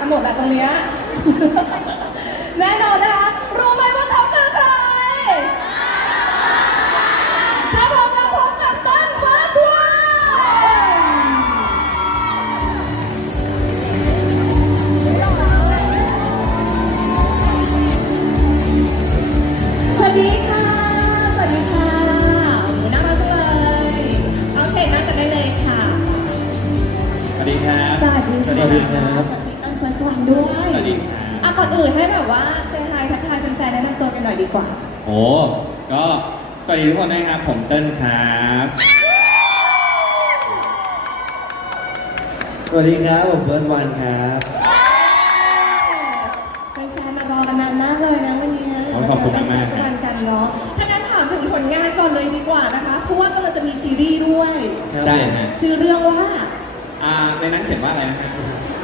หมดแหละตรงเนี้ย แน่นอนนะคะรู้ไหมว่าเขาคือใครถ้าพร้อมแล้วพบกับต้นฟ้าสวรรค์สวัสดีค่ะสวัสดีค่ะน่ารักจังเลยโอเคนั่งกันได้เลยค่ะสวัสดีครับสวัสดีครับสวัสดีครับสวัสดีต้นฟ้าสวรรค์ด้วยสวัสดีครับก่อนอื่นให้แบบว่าเซฮายทักทายแฟนๆแนะนำตัวกันหน่อยดีกว่าโอ้ก็สวัสดีทุกคนนะครับผมเติ้ลครับสวัสดีครับผมเฟิร์สวันครับแฟนๆมารอกันนานมากเลยนะวันนี้นะขอบคุณมากๆสวัสดีกันเนาะถ้างั้นถามถึงผลงานก่อนเลยดีกว่านะคะเพราะว่ากำลังจะมีซีรีส์ด้วยใช่ฮะชื่อเรื่องว่าในนั้นเขียนว่าอะไรนะฮะ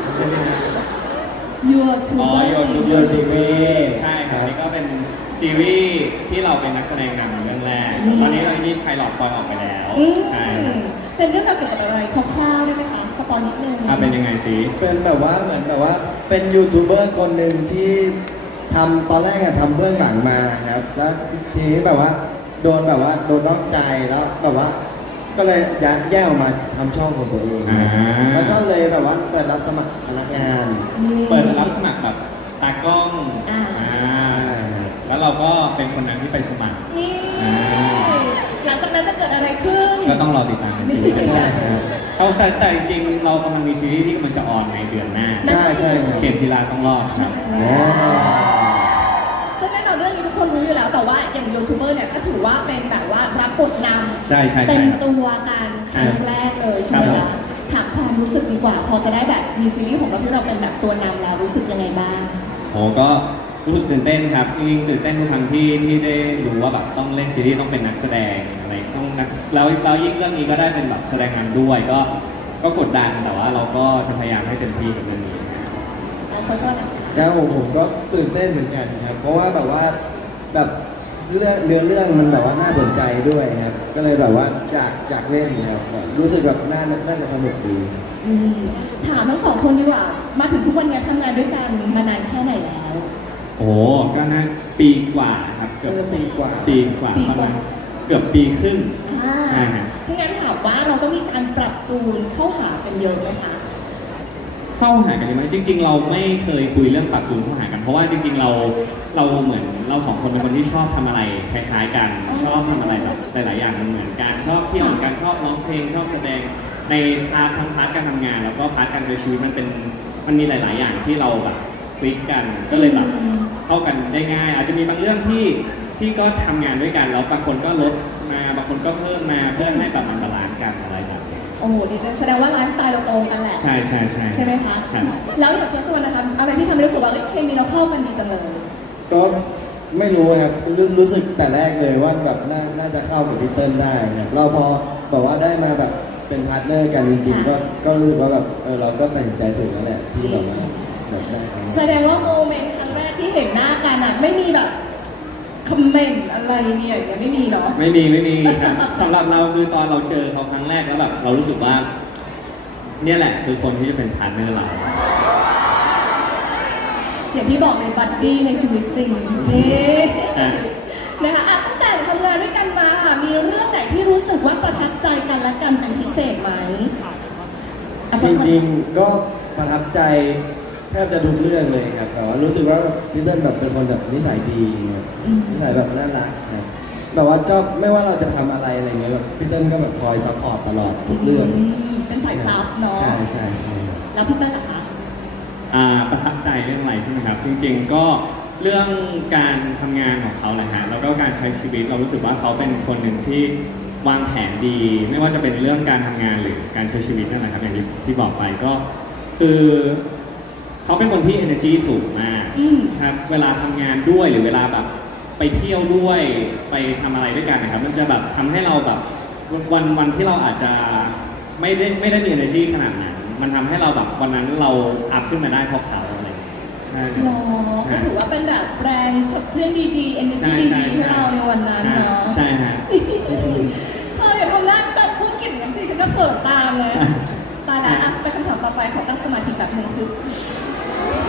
Your Two อ๋อ Your Two โยชิเมะใช่ครับนี่ก็เป็นซีรีส์ที่เราเป็นนักแสดงนำเรื่องแรก ตอนนี้เรานี่ไพลอตปล่อยออกไปแล้วใช่ครับเป็นเรื่องเกี่ยวกับอะไรคร่าวๆได้ไหมคะสปอยนิดนึงเป็นยังไงสิเป็นแบบว่าเหมือนแบบว่าเป็นยูทูบเบอร์คนหนึ่งที่ทำตอนแรกอะทำเบื้องหลังมาครับ แล้วทีนี้แบบว่าโดนนอกใจแล้วแบบว่าก็เลยแยกออกมาทำช่องของตัวเอง แล้วก็เลยแบบว่าเปิดรับสมัครพนักงานเปิดรับสมัครแบบตากล้องแล้วเราก็เป็นคนนั้นที่ไปสมัครนี่หลังจากนั้นจะเกิดอะไรขึ้นก็ต้องรอติดตามในซีรีส์ใช่ครับแต่จริงๆเรากำลังมีซีรีส์ที่มันจะออนในเดือนหน้าใช่ครับเข็มจีราต้องรอดครับซึ่งแน่นอนเรื่องนี้ทุกคนรู้อยู่แล้วแต่ว่าอย่างยูทูบเบอร์เนี่ยก็ถือว่าเป็นแบบว่ารับบทนำใช่เต็มใช่ครับตัวกันครั้งแรกเลยใช่ไหมครัคะบถามความรู้สึกดีกว่า พอจะได้แบบมีซีรีส์ของเราที่เราเป็นแบบตัวนำแล้วรู้สึกยังไงบ้างโหก็รู้สึกตื่นเต้นครับจริงๆตื่นเต้นทุกครั้งที่ได้รู้ว่าแบบต้องเล่นซีรีส์ต้องเป็นนักแสดงอะไรต้องนักแล้วยิ่งเรื่องนี้ก็ได้เป็นแบบแสดงนำด้วยก็กดดันแต่ว่าเราก็จะพยายามให้เต็มที่กับเรื่องนี้แล้วเฟิร์สว่าแล้วผมก็ตื่นเต้นเหมือนกันครับ เพราะว่าแบบว่าแบบเรื่องมันแบบว่าน่าสนใจด้วยครับ ก็เลยแบบว่าอยากเล่นครับรู้สึกแบบน่าจะสนุกดีถามทั้งสองคนดีกว่า มาถึงทุกวันนี้ทำงานด้วยกันมานานแค่ไหนแล้วโอ้ก็น่าปีกว่าครับเกือบน่าจะปีกว่าประมาณเกือบปีครึ่งถ้างั้นถามว่าเราต้องมีการปรับจูนเข้าหากันเยอะไหมคะเข้าหากันไหมจริง ๆ เราไม่เคยคุยเรื่องปรับจูนเข้าหากันเพราะว่าจริงๆเราเหมือนเราสองคนเป็นคนที่ชอบทำอะไรคล้ายๆกันชอบทำอะไรแบบหลายๆอย่างเหมือนกันชอบเที่ยวเหมือนกันชอบร้องเพลงชอบแสดงในทั้งพาร์ทการทำงาน แล้วก็พาร์ทการใช้ชีวิตมันมีหลายๆอย่างที่เราแบบคลิกกันก็เลยแบบเข้ากันได้ง่าย อาจจะมีบางเรื่องที่ก็ทำงานด้วยกันแล้วบางคนก็ลดมาบางคนก็เพิ่มมาเพื่อให้แบบมันบาลานซ์กันอะไรแบบนี้โอ้โหดีจังแสดงว่าไลฟ์สไตล์เราตรงกันแหละใช่ใช่ไหมคะใช่แล้วอย่างเฟิร์สวันนะคะอะไรที่ทำให้รู้สึกว่าเคมีเราเข้ากันดีจังเลยก็ไม่รู้ครับรู้สึกแต่แรกเลยว่าแบบน่าจะเข้ากับพี่เติ้ลได้ครับเราพอบอกว่าได้มาแบบเป็นพาร์ทเนอร์กันจริงๆก็รู้สึกว่าแบบเราก็ตัดสินใจถูกแล้วแหละที่แบบว่าแบบได้แสดงว่าโมเมนต์ครั้งแรกที่เห็นหน้ากันอ่ะไม่มีแบบคอมเมนต์อะไรเนี่ยอย่างเงี้ยไม่มีเนาะไม่มีครับสำหรับเราคือตอนเราเจอเขาครั้งแรกแล้วแบบเรารู้สึกว่าเนี่ยแหละคือคนที่จะเป็นพาร์ทเนอร์เราอย่างที่บอกเลยบัดดี้ในชีวิตจริงนี่นะคะตั้งแต่ทำงานด้วยกันมาค่ะมีเรื่องไหนที่รู้สึกว่าประทับใจกันและกันเป็นพิเศษไหมจริงๆก็ประทับใจแทบจะทุกเรื่องเลยครับแต่ว่ารู้สึกว่าพี่เติ้ลแบบเป็นคนแบบนิสัยดีครับนิสัยแบบน่ารักครับแบบว่าชอบไม่ว่าเราจะทำอะไรอะไรเงี้ยแบบพี่เติ้ลก็แบบคอยซัพพอร์ตตลอดทุกเรื่องเป็นสายซับเนาะใช่แล้วพี่เต้นล่ะคะประทับใจเรื่องอะไรใช่ไหมครับจริงๆก็เรื่องการทำงานของเขาแหละฮะแล้วก็การใช้ชีวิตเรารู้สึกว่าเขาเป็นคนหนึ่งที่วางแผนดี ไม่ว่าจะเป็นเรื่องการทำงานหรือการใช้ชีวิตนั่นแหละครับอย่างที่บอกไปก็คือเขาเป็นคนที่ energy สูงมากครับเวลาทำงานด้วยหรือเวลาแบบไปเที่ยวด้วยไปทำอะไรด้วยกันนะครับมันจะแบบทำให้เราแบบวันที่เราอาจจะไม่ได้มี energy ขนาดนั้นมันทำให้เราแบบวันนั้นเราอัพขึ้นมาได้เพราะเขาอะไรอย่างเงี้ยใช่หรอก็ถือว่าเป็นแบบแรงขับเคลื่อนดีๆ energy ดีๆให้เราในวันนั้นเนาะใช่ฮะเธออย่าทำหน้าแบบพุ่งกิ่มอย่างสิฉันก็เปิดตามเลย ตายแล้วอ่ะไปคำถามต่อไปขอตั้งสมาธิแบบหนึ่งคือ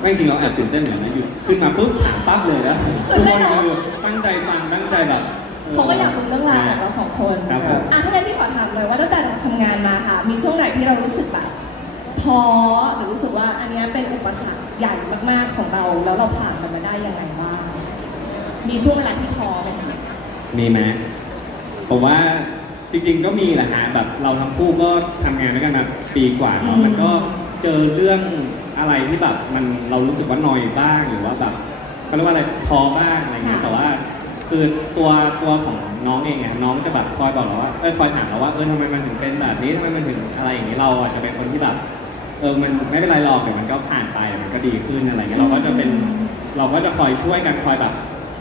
ไม่จริงเราแอบตื่นเต้นเหมือนกันนะอยู่ขึ้นมาปุ๊บถามปั๊บเลยนะทุกคนคือตั้งใจฟังตั้งใจแบบเขาก็อยากรู้เรื่องราวของเราสองคนครับผมอ่ะถ้างั้นพี่ขอถามเลยว่าตั้งแต่เราทำงานมาค่ะ มีช่วงไหนที่เรารู้สึกแบบท้อหรือรู้สึกว่าอันเนี้ยเป็นอุปสรรคใหญ่มากๆของเราแล้วเราผ่านมันมาได้ยังไงบ้างมีช่วงเวลาที่ท้อไหมคะมีไหมผมว่าจริงๆก็มีแหละฮะแบบเราทั้งคู่ก็ทำงานด้วยกันมาปีกว่าเนาะมันก็เจอเรื่องอะไรที่แบบมันเรารู้สึกว่านอยบ้างหรือว่าแบบเขาเรียกว่าอะไรท้อบ้างอะไรเงี้ยแต่ว่าคือตัวของน้องเองอ่ะน้องจะแบบคอยบอกเราว่าคอยถามเราว่าทำไมมันถึงเป็นแบบนี้ทำไมมันถึงอะไรอย่างนี้เราอาจจะเป็นคนที่แบบมันไม่เป็นไรหรอกเดี๋ยวมันก็ผ่านไปเดี๋ยวมันก็ดีขึ้นอะไรเงี้ยเราก็จะคอยช่วยกันคอยแบบ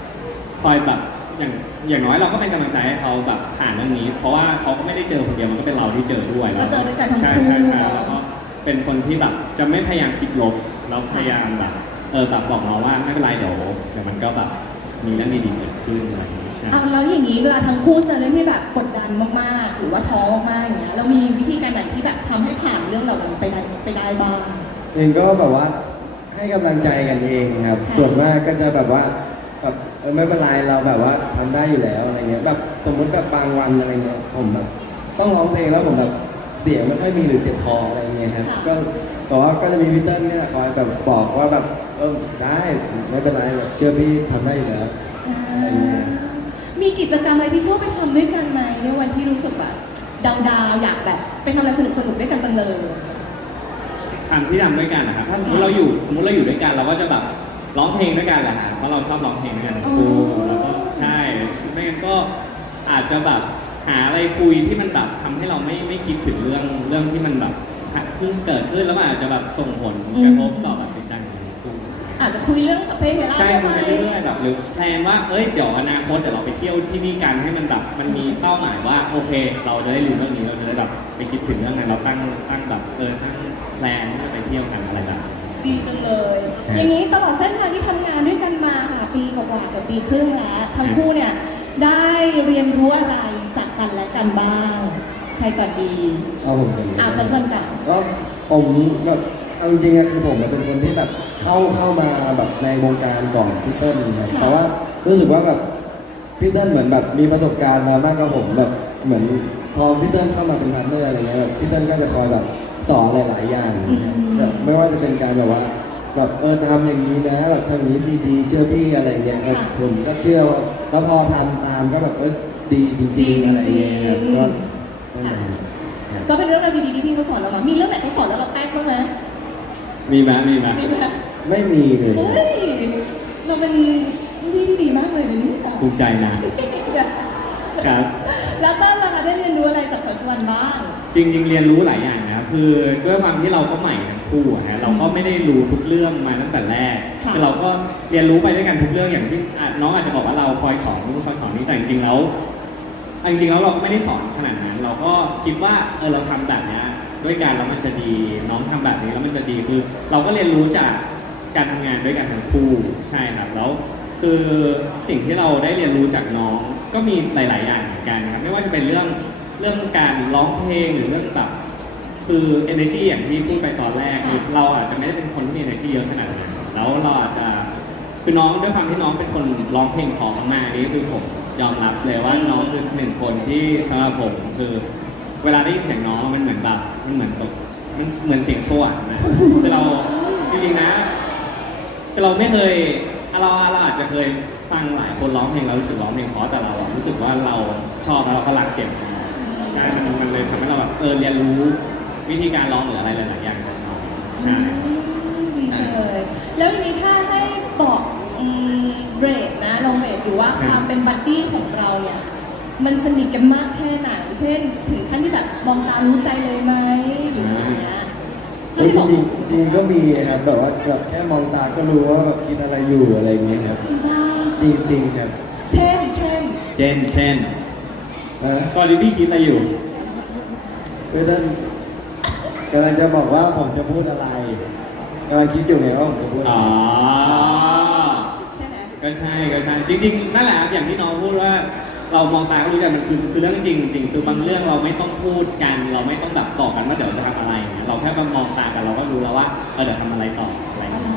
อย่างน้อยเราก็เป็นกำลังใจให้เขาแบบผ่านเรื่องนี้ เพราะว่าเขาก็ไม่ได้เจอคนเดียวมันก็เป็นเราที่เจอด้วยก็เจอด้วยกันทั้งใช่คู่ใช่ใช่แล้วก็เป็นคนที่แบบจะไม่พยายามคิดลบเราพยายามแบบแบบบอกเราว่าไม่เป็นไรเดี๋ยวมันก็แบบมีเรื่องดีๆเกิดขึ้นอะไรอย่างเงี้ยใช่เอาแล้วอย่างนี้เวลาทั้งคู่เจอเรื่องที่แบบกดดันมากๆหรือว่าท้อมากๆอย่างเงี้ยเรามีวิธีการไหนที่แบบทำให้ผ่านเรื่องเหล่านั้นไปได้บ้างเองก็แบบว่าให้กำลังใจกันเองครับค่ะส่วนมากก็จะแบบว่าแบบไม่เป็นไรเราแบบว่าทำได้อยู่แล้วอะไรเงี้ยแบบสมมติแบบบางวันอะไรเงี้ยผมแบบต้องร้องเพลงแล้วผมแบบเสียงไม่ค่อยมีหรือเจ็บคออะไรเงี้ยครับก็แต่ว่าก็จะมีพี่เติ้ลเนี่ยคอยแบบบอกว่าแบบได้ไม่เป็นไรแบบเชื่อพี่ทำได้อยู่แล้วมีกิจกรรมอะไรที่ชอบไปทำด้วยกันไหมในวันที่รู้สึกแบบดาวๆอยากแบบไปทำอะไรสนุกๆด้วยกันจังเลยทำที่ทำด้วยกันนะครับถ้าสมมติเราอยู่ด้วยกันเราก็จะแบบร้องเพลงด้วยกันแหละฮะเพราะเราชอบร้องเพลงด้วยกันทั้งคู่แล้วก็ใช่ไม่งั้นก็อาจจะแบบหาอะไรคุยที่มันแบบทำให้เราไม่คิดถึงเรื่องที่มันแบบเพิ่งเกิดขึ้นแล้วมันอาจจะแบบส่งผลกระทบต่อแบบจิตใจของทั้งคู่อาจจะคุยเรื่องกับเพลงเฮล่าใช่ได้คุยไหมไปเรื่อยๆแบบหรือแพลนว่าเดี๋ยวอนาคตเดี๋ยวเราไปเที่ยวที่นี่กันให้มันแบบมันมีเป้าหมายว่าโอเค เราจะได้รู้เรื่องนี้เราจะได้แบบไปคิดถึงเรื่องนั้นเราตั้งแบบตั้งแพลนที่จะไปเที่ยวกันอะไรแบบนี้ดีจังเลย อย่างนี้ตลอดเส้นทางที่ทำงานด้วยกันมาค่ะปีกว่าๆกับปีครึ่งแล้วทั้งคู่เนี่ยได้เรียนรู้อะไรจากกันและกันบ้างใครก่อนดีเอาผมเป็นฟัสเซนกันก็ผมแบบเอาจริงๆอะคือผมเป็นคนที่แบบเข้ามาแบบในวงการก่อนพี่เติ้ลนะครับแต่ว่ารู้สึกว่าแบบพี่เติ้ลเหมือนแบบมีประสบการณ์มามากกว่าผมแบบเหมือนพอพี่เติ้ลเข้ามาเป็นพาร์ทเนอร์อะไรเงี้ยแบบพี่เติ้ลก็จะคอยแบบสอนหลายๆอย่างแบบไม่ว่าจะเป็นการแบบว่าแบบทำอย่างนี้นะแบบทำอย่างนี้ดีเชื่อพี่อะไรเงี้ยผมก็เชื่อว่าแล้วพอทำตามก็แบบดีจริงๆอะไรเงี้ยครับก็นั่นแหละครับก็เป็นเรื่องราวดีๆที่พี่เขาสอนเรามามีเรื่องไหนเขาสอนแล้วเราแป๊กบ้างไหมมีไหมมีไหมไม่มีเลยเฮ้ยเราเป็นพี่ที่ดีมากเลยนะเนี่ยภูมิใจนะครับแล้วเต้นล่ะคะได้เรียนรู้อะไรจากฟัสวันบ้างจริงๆเรียนรู้หลายอย่างนะครับคือด้วยความที่เราก็ใหม่ทั้งคู่อะฮะเราก็ไม่ได้รู้ทุกเรื่องมาตั้งแต่แรกค่ะคือเราก็เรียนรู้ไปด้วยกันทุกเรื่องอย่างที่น้องอาจจะบอกว่าเราคอยสอนนู่นคอยสอนนี่แต่จริงๆแล้วเราก็ไม่ได้สอนขนาดนั้น เราก็คิดว่าเราทำแบบเนี้ยด้วยกันแล้วมันจะดีน้องทำแบบนี้แล้วมันจะดีคือ เราก็เรียนรู้จากการทำงานด้วยกันทั้งคู่ใช่ครับแล้วคือสิ่งที่เราได้เรียนรู้จากน้องก็มีหลาย ๆ อย่างเหมือนกันนะครับไม่ว่าจะเป็นเรื่องการร้องเพลงหรือเรื่องแบบคือ energy อย่างที่พูดไปตอนแรกคือเราอาจจะไม่ได้เป็นคนที่มี energy เยอะขนาดนั้นแล้วเราอาจจะคือน้องด้วยความที่น้องเป็นคนร้องเพลงเพอมากๆนี่คือผมยอมรับเลยว่าน้องคือหนึ่งคนที่สำหรับผมคือเวลาได้ยินเสียงน้องมันเหมือนแบบมันเหมือนเสียงสวรรค์นะคือเราจริงๆนะคือเราไม่เคยเราอาจจะเคยฟังหลายคนร้องเพลงเรารู้สึกร้องเพลงเพราะแต่เรารู้สึกว่าเราชอบแล้วเราก็รักเสียงของน้องใช่มันเลยทำให้เราแบบเรียนรู้วิธีการร้องหรืออะไรหลายๆอย่างของน้องใช่ดีจังเลย แล้วทีนี้ถ้าให้บอกเรทนะลองเรทดูว่าความเป็นบัดดี้ของเราเนี่ยมันสนิทกันมากแค่ไหน เช่น ถึงขั้นที่แบบมองตารู้ใจเลยไหมหรืออะไรเงี้ยจริงๆจริงๆก็มีนะครับแบบว่าแบบแค่มองตาก็รู้ว่าแบบคิดอะไรอยู่อะไรอย่างเงี้ยครับจริงบ้างจริงๆครับเช่นเช่นนะตอนนี้พี่คิดอะไรอยู่เพื่อนกำลังจะบอกว่าผมจะพูดอะไรกำลังคิดอยู่ไงว่าผมจะพูดอะไรอ๋อใช่ไหมก็ใช่จริงๆนั่นแหละครับอย่างที่น้องพูดว่าเรามองตาก็รู้ใจมันคือเรื่องจริงคือบางเรื่องเราไม่ต้องพูดกันเราไม่ต้องแบบบอกกันว่าเดี๋ยวจะทำอะไรนะเราแค่มามองตากันเราก็รู้แล้วว่าเดี๋ยวทำอะไรต่ออะไรอย่างเงี้ยใช่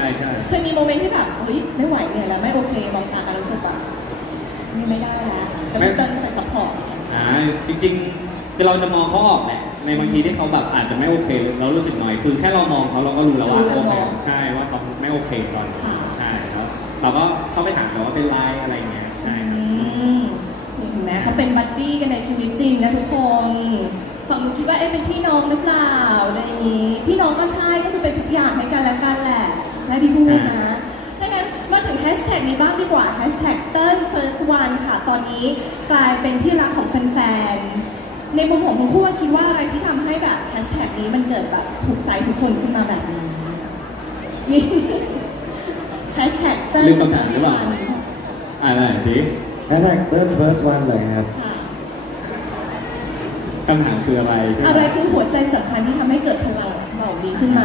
ใช่เคยมีโมเมนต์ที่แบบเฮ้ยไม่ไหวเนี่ยแล้วไม่โอเคมองตากันรู้สึกแบบนี่ไม่ได้แล้วแต่พี่เติ้ลเป็นซัพพอร์ตจริงๆคือเราจะมองเขาออกแหละในบางทีที่เขาแบบอาจจะไม่โอเคเรารู้สึกหน่อยคือแค่เรามองเขาเราก็รู้แล้วว่าโอเคใช่ว่าเขาไม่โอเคตอนนี้ใช่แล้วเราก็เข้าไปถามเขาว่าเป็นไรอะไรเงี้ยใช่ครับเห็นไหมเขาเป็นบัดดี้กันในชีวิตจริงนะทุกคนฝั่งหนูคิดว่าเป็นพี่น้องหรือเปล่าอะไรอย่างนี้พี่น้องก็ใช่ก็คือเป็นทุกอย่างให้กันและกันแหละและพี่พูดนะดังนั้นมาถึงแฮชแท็กนี้บ้างดีกว่าแฮชแท็กเติ้ล first one ค่ะตอนนี้กลายเป็นที่รักของแฟนๆในมุมของคุณพูดว่าคิดว่าอะไรที่ทำให้แบบแฮชแท็กนี้มันเกิดแบบถูกใจทุกคนขึ้นมาแบบนี้นี่แฮชแท็กเติ้ลลืมคำถามหรือเปล่า อะไรสิแฮชแท็กเติ้ล first one เลยครับค่ะคำถามคืออะไรอะไรคือหัวใจสำคัญที่ทำให้เกิดพลังเหล่านี้ขึ้นมา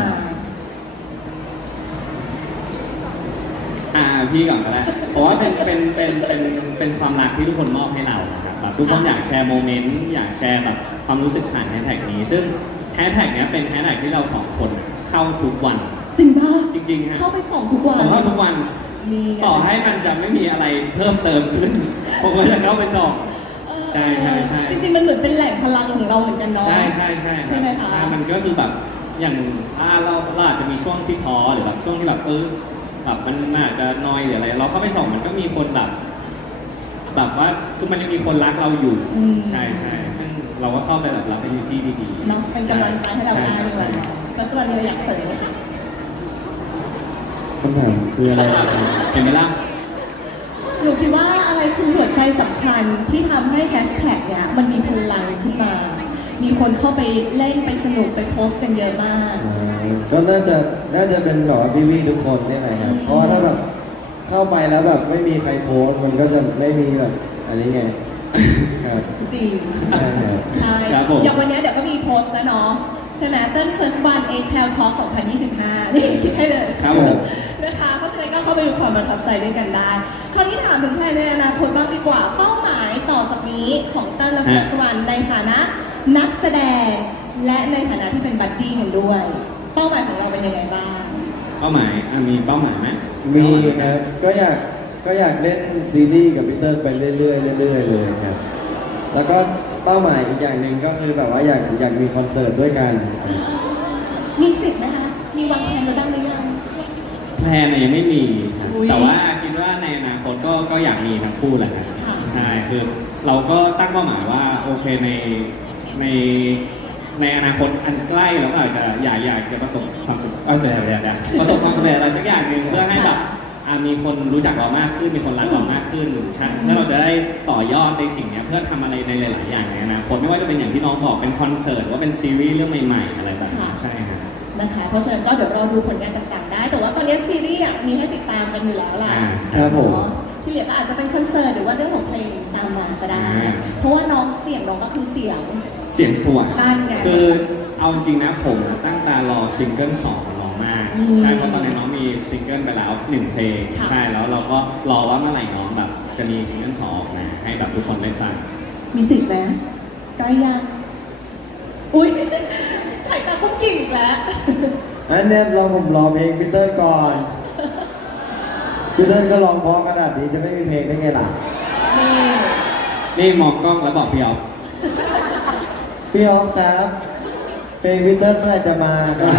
พี่ก่อนก็ได้เพราะว่าเป็นความรักที่ทุกคนมอบให้เรานะครับแบบทุกคนอยากแชร์โมเมนต์อยากแชร์แบบความรู้สึกผ่านแฮชแท็กนี้ ซึ่งแฮชแท็กนี้เป็นแฮชแท็กที่เราสองคนเข้าทุกวันจริงป่ะจริงๆฮะเข้าไปส่องทุกวันผมเข้าทุกวันนี่ไงต่อให้มันจะไม่มีอะไรเพิ่มเติมขึ้นผมก็จะเข้าไปส่อง ใช่ใช่ใช่จริงๆมันเหมือนเป็นแหล่งพลังของเราเหมือนกันเนาะใช่ใใช่ช่ไหมคะใช่มันก็คือแบบอย่างเราอาจจะมีช่วงที่ท้อหรือแบบช่วงที่แบบแบบมันอาจจะนอยหรืออะไร เราเข้าไปส่องมันก็มีคนแบบว่าคือมันยังมีคนรักเราอยู่ ใช่ใช่ซึ่งเราก็เข้าไปแบบรับเป็นที่ดีๆเนาะเป็นกำลังใจให้เราได้ใช่ด้วยใช่ปัจจุบันเราอยากเสริมค่ะคำถามคืออะไรครับเห็นไหมล่ะหนูคิดว่าอะไรคือหัวใจสำคัญที่ทำให้แฮชแท็กเนี่ยมันมีพลังขึ้นมา มีคนเข้าไปเล่นไปสนุกไปโพสต์กันเยอะมากก็น่าจะเป็นแบบว่าพี่ๆทุกคนเนี่ยแหละครับเพราะว่าถ้าแบบเข้าไปแล้วแบบไม่มีใครโพสต์มันก็จะไม่มีแบบอันนี้ไงครับจริงใช่ครับใช่ครับผมอย่างวันนี้เดี๋ยวก็มีโพสต์แล้วเนาะใช่ไหมเติ้ล first one 8 Tel Talk 2025 นี่คิดให้เลยครับผมนะคะ เพราะฉะนั้นก็เข้าไปดูความประทับใจด้วยกันได้ คราวนี้ถามถึงแพลนในอนาคตบ้างดีกว่า เป้าหมายต่อจากนี้ของเติ้ลและ first one ในฐานะนักแสดง และในฐานะที่เป็นบัดดี้กันด้วย เป้าหมายของเราเป็นยังไงบ้างเป้าหมายมีเป้าหมายไหมมีครับก็อยากเล่นซีรีส์กับพีเตอร์ไปเรื่อยๆเรื่อยๆเลยครับแล้วก็เป้าหมายอีกอย่างหนึ่งก็คือแบบว่าอยากมีคอนเสิร์ตด้วยกันมีสิทธิ์นะคะ มีวางแผนไว้บ้างหรือยังแพลนเนี่ยยังไม่มีครับอุ๊ยแต่ว่าคิดว่าในอนาคตก็อยากมีทั้งคู่แหละครับค่ะใช่คือเราก็ตั้งเป้าหมายว่าโอเคในในอนาคตอันใกล้เราก็อาจจะอยากจะประสบความสำเร็จประสบความสำเร็จอะไรสักอย่างหนึ่งเพื่อให้แบบมีคนรู้จักเรามากขึ้นมีคนรักเรามากขึ้นใช่เพื่อเราจะได้ต่อยอดในสิ่งเนี้ยเพื่อทำอะไรในหลาย ๆ อย่างในอนาคตไม่ว่าจะเป็นอย่างที่น้องบอกเป็นคอนเสิร์ตหรือว่าเป็นซีรีส์เรื่องใหม่ ๆ อะไรแบบนี้ใช่ครับนะคะ เพราะฉะนั้นก็เดี๋ยวเราดูผลงานต่างๆได้ แต่ว่าตอนนี้ซีรีส์มีให้ติดตามกันอยู่แล้วล่ะครับผมเนาะที่เหลือก็อาจจะเป็นคอนเสิร์ตหรือว่าเรื่องของเพลงตามมาก็ได้ เพราะว่าน้องเสียงน้องก็คือเสียงเสียงสวยนั่นไงคือเอาจริงนะผมตั้งตารอซิงเกิล2ของน้องมากอืมใช่เพราะตอนนี้น้องมีซิงเกิลไปแล้ว1เพลงค่ะใช่แล้วเราก็รอว่าเมื่อไหร่น้องแบบจะมีซิงเกิล2ออกมาให้แบบทุกคนได้ฟังมีสิทธิ์ไหมใกล้ยังอุ้ยถ่ายตากุ้งกิ่งอีกแล้วอันเนี้ยผมรอเพลงพีเตอร์ก่อนพีเตอร์ก็ร้องเพราะขนาดนี้จะไม่มีเพลงได้ไงล่ะนี่นี่มองกล้องแล้วบอกพี่ออฟพี่ออฟครับ เพลงพีเตอร์เมื่อไหร่จะมาครับ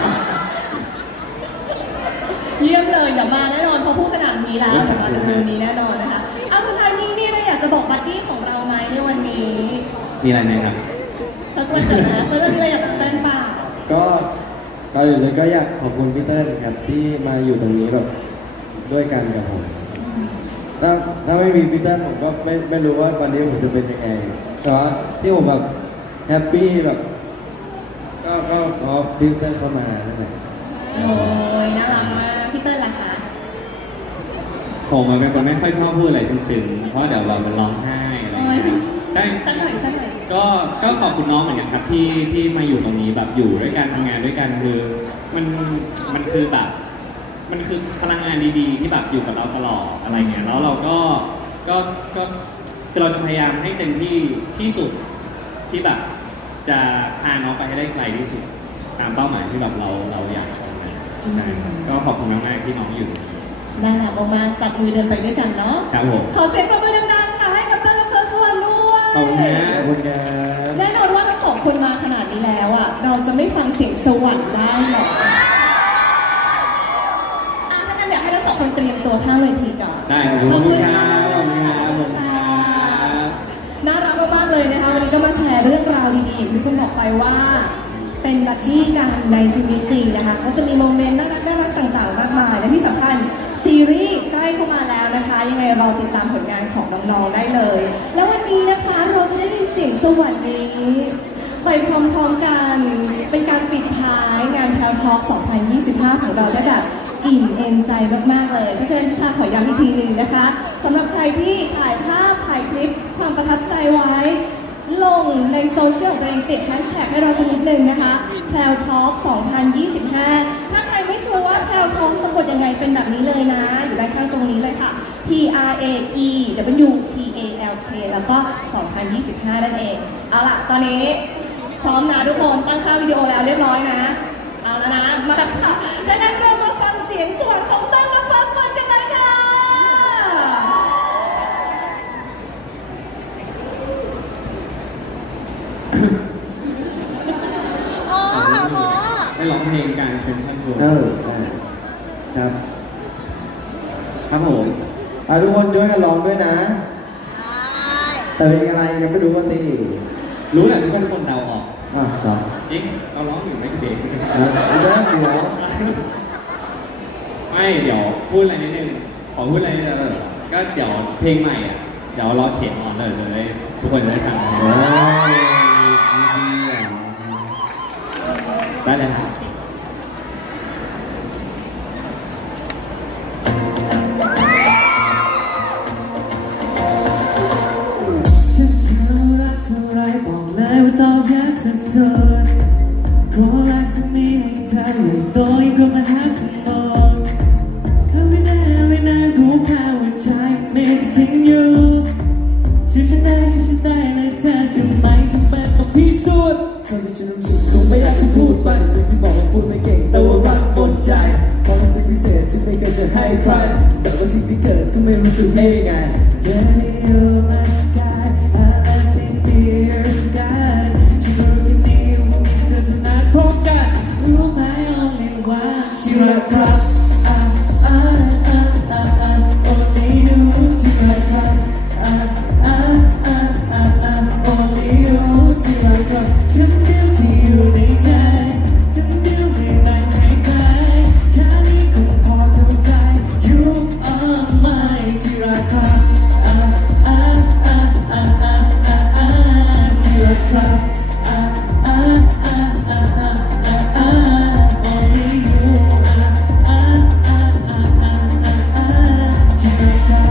เยี่ยมเลยเดี๋ยวมาแน่นอนเพราะพูดขนาดนี้แล้วเดี๋ยวมาเร็วๆนี้แน่นอนนะคะเอาสุดท้ายนี้นี่เราอยากจะบอกบัดดี้ของเราไหมในวันนี้มีอะไรไหมครับเราสวัสดีนะเพื่อนที่เราอยากเต้นป่ะก็ก่อนอื่นเลยก็อยากขอบคุณพีเตอร์นะครับที่มาอยู่ตรงนี้แบบด้วยกันกับผมถ้าไม่มีพีเตอร์ผมก็ไม่รู้ว่าวันนี้ผมจะเป็นยังไงแต่ว่าที่ผมแบบแฮปปี้แบบก็เพราะพีเตอร์เข้ามานั่นแหละโอ้ยน่ารักมากพี่เติ้ลล่ะคะผมเป็นคนไม่ค่อยชอบพูดอะไรซึ้งๆเพราะเดี๋ยวเรามันร้องไห้อะไรอย่างเงี้ยใช่สักหน่อยสักหน่อยก็ขอบคุณน้องเหมือนกันครับที่มาอยู่ตรงนี้แบบอยู่ด้วยกันทำงานด้วยกันคือมันคือแบบมันคือพลังงานดีๆที่แบบอยู่กับเราตลอดอะไรเงี้ยแล้วเราก็คือเราจะพยายามให้เต็มที่ที่สุดที่แบบจะพาน้องไปให้ได้ไกลที่สุดตามเป้าหมายที่แบบเราอยากทำนะใช่ครับก็ขอบคุณมากๆที่น้องอยู่น่ารักมากๆจับมือเดินไปด้วยกันเนาะครับผมขอเสียงปรบมือดังๆค่ะให้กับเต้นและเฟิร์สวันด้วยขอบคุณฮะขอบคุณครับแน่นอนว่าทั้งสองคนมาขนาดนี้แล้วอ่ะเราจะไม่ฟังเสียงสวรรค์ได้หรอกถ้างั้นเดี๋ยวให้ทั้งสองคนเตรียมตัวข้างเวทีก่อนได้ครับขอบคุณครับขอบคุณครับขอบคุณครับน่ารักมากๆเลยนะคะวันนี้ก็มาแชร์เรื่องราวดีๆอย่างที่คุณบอกไปว่าเป็นบัดดี้กันในชีวิตจริงนะคะก็จะมีโมเมนต์น่ารักต่างๆมากมายและที่สำคัญซีรีส์ใกล้เข้ามาแล้วนะคะยังไงเราติดตามผลงานของน้องๆได้เลย แล้ววันนี้นะคะเราจะได้ยินเสียงสวรรค์นี้ไปพร้อมๆกันเป็นการปิดท้ายงานแพลวทอล์ก2025 ของเราได้แบบอิ่มเอมใจมากๆเลยเพราะฉะนั้นทิชาขอย้ำอีกทีหนึ่งนะคะสำหรับใครที่ถ่ายภาพถ่ายคลิปความประทับใจไว้ลงในโซเชียลของตัวเองติดแฮชแท็กให้เราสักนิดหนึ่งนะคะแพลวทอล์ก2025 ถ้าใครไม่ชัวร์ว่าแพลวทอล์กสะกดยังไงเป็นแบบนี้เลยนะอยู่ด้านข้างตรงนี้เลยค่ะ PRAEWTALK แล้วก็ 2025 นั่นเองเอาล่ะตอนนี้พร้อมนะทุกคนตั้งค่าวิดีโอแล้วเรียบร้อยนะเอาแล้วนะมาค่ะดังนั้นเรามาฟังเสียงสวรรค์ของเต้นและฟัสมันกันเลยค่ะได้ร้องเพลงกลางเซ็นทรัลเวิลด์ได้ครับครับผมทุกคนช่วยกันร้องด้วยนะ แต่เพลงอะไรยังไม่รู้ว่าตีรู้แหละทุกคนเดาออกครับจริงเราร้องอยู่ไม่กี่เพลงเริ่มหัวไม่เดี๋ยวพูดอะไรนิดนึงขอพูดอะไรนิดนึงก็เดี๋ยวเพลงใหม่อ่ะเดี๋ยวรอเขียนออนเลยจะได้ทุกคนจะได้ฟังโอ้ยได้เลยครับฉันเธอรักเท่าไรบอกเลยว่าตอบแย้สุดๆเพราะรักจะมีให้เธออยู่โตยิ่งกว่ามาหาสมุทร Every day ทุกข่าวใจมีสิ่งอยู่ช่วยฉันได้เลยเธอทำไมฉันเป็นต้องพิสูจน์เท่าที่ฉันรู้สึกคงไม่อยากจะพูดไปอย่างที่บอกว่าพูดไม่เก่งแต่ว่ารักหมดใจความรู้สึกพิเศษที่ไม่เคยจะให้ใครแต่ว่าสิ่งที่เกิดก็ไม่รู้จะได้ไง Girl, you're my sky, I let it be your sky. You really need me, does not forget. You're my only one. Till I cry, only you. Till I cry, only you. Till I cry, come down to you, they die. Come down, they die, they die. Can't even walk outside. You are mine. Till I cry. Till I cry, only you. Till I cry,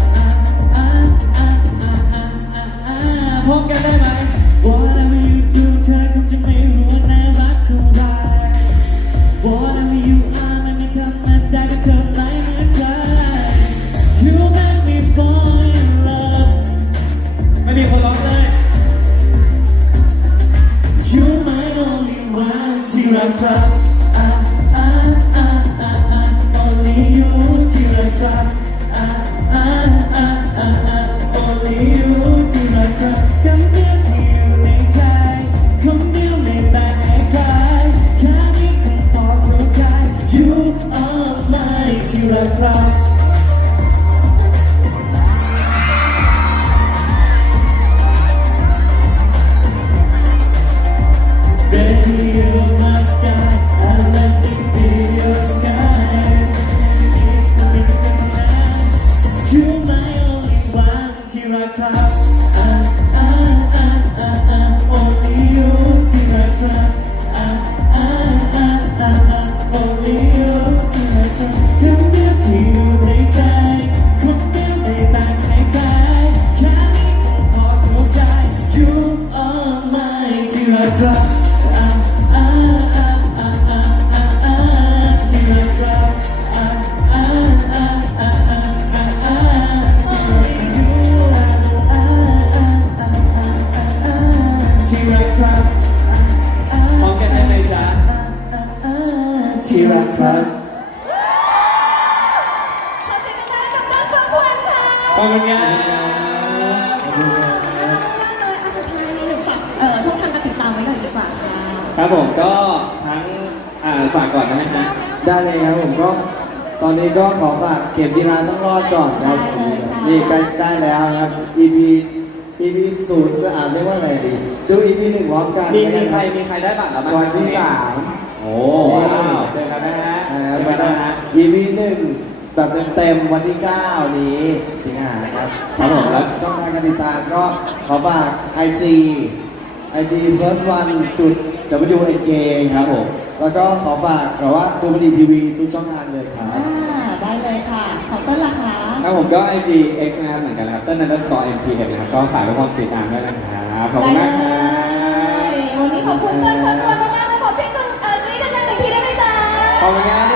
พบกันได้ไหม Whatever you do เธอคงจะไม่รู้ว่าน่ารักเท่าไร Whatever you are มันไม่ธรรมดาก็เธอไม่เหมือนใคร You make me fall in love ไม่มีคนร้องเลย You my only one ที่รักครับ Only you ที่รักครับ Only you ที่รักครับคำเดียวที่อยู่ในใจคำเดียวในตาให้ใครแค่นี้คงพอเข้าใจ You are mine ที่รักครับ Baby, you're my sky. I let it be your sky. You're my only one. Till I cry. Only you. Till I cry. Only you. Till I cry. Come here to you, they die. Come here, they die, they die. Can't even talk or die. You are mine. Till I cry. Till I cry. อบคุณครับขอบคุณครับมากเลยสุดท้ายนี้หนูฝากช่องทางการติดตามไว้หน่อยดีกว่าค่ะครับผมก็ทั้งฝากก่อนนะฮะได้เลยครับผมก็ตอนนี้ก็ขอฝากเข็มจีราต้องรอดก่อนนะครับได้เลยค่ะนี่ใกล้แล้วครับ EP ศูนย์ก็เรียกว่าอะไรดี ดู EP 1พร้อมกันมีใครได้บัตรแล้วบ้างวันที่โอ้ว้าวเจอกันนะฮะ 3 เจอกันนะฮะ EP 1แบบเต็มๆวันที่ 9 นี้สิงหาครับครับผมแล้วช่องทางการติดตามก็ขอฝาก IG first one จุด WNK ครับผม แล้วก็ขอฝากแบบว่าดูมันดีทีวีทุกช่องทางเลยครับได้เลยค่ะ ของต้นล่ะคะครับผมก็ IG X นะครับเหมือนกันนะครับต้น_MTN นะครับก็ฝากทุกคนติดตามด้วยนะครับขอบคุณมากคได้รับเลยวันนี้ขอบคุณต้นพันวันมากๆเลยขอเสียงกรี๊ดดังๆอีกทีได้ไหมจ๊ะขอบคุณครับ